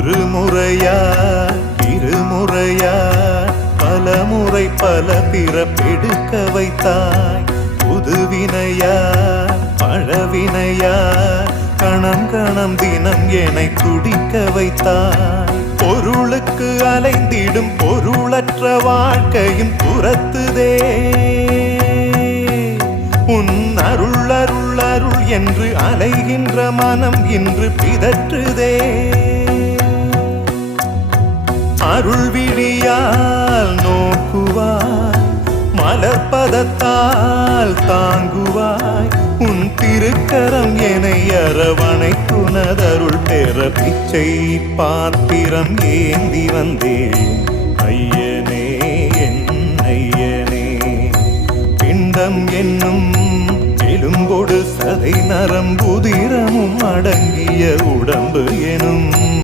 ஒரு முறையா இருமுறையா பல முறை பல பிறப்பெடுக்க வைத்தாய். புதுவினையா பழவினையா கணம் கணம் தினம் என்னை துடிக்க வைத்தாய். பொருளுக்கு அலைந்திடும் பொருளற்ற வாழ்க்கையும் துரத்துதே. உன் அருள் அருள் அருள் என்று அலைகின்ற மனம் இன்று பிதற்றுதே. அருள் விழியால் நோக்குவாய், மலர்பதத்தால் தாங்குவாய். உன் திருக்கரம் என்னை அரவணைத்துனதருள் பெற பிச்சை பாத்திரம் ஏந்தி வந்தேன். ஐயனே என் ஐயனே, பிண்டம் என்னும் எலும்பொடு சதை நரம்புதிரமும் அடங்கிய உடம்பு எனும்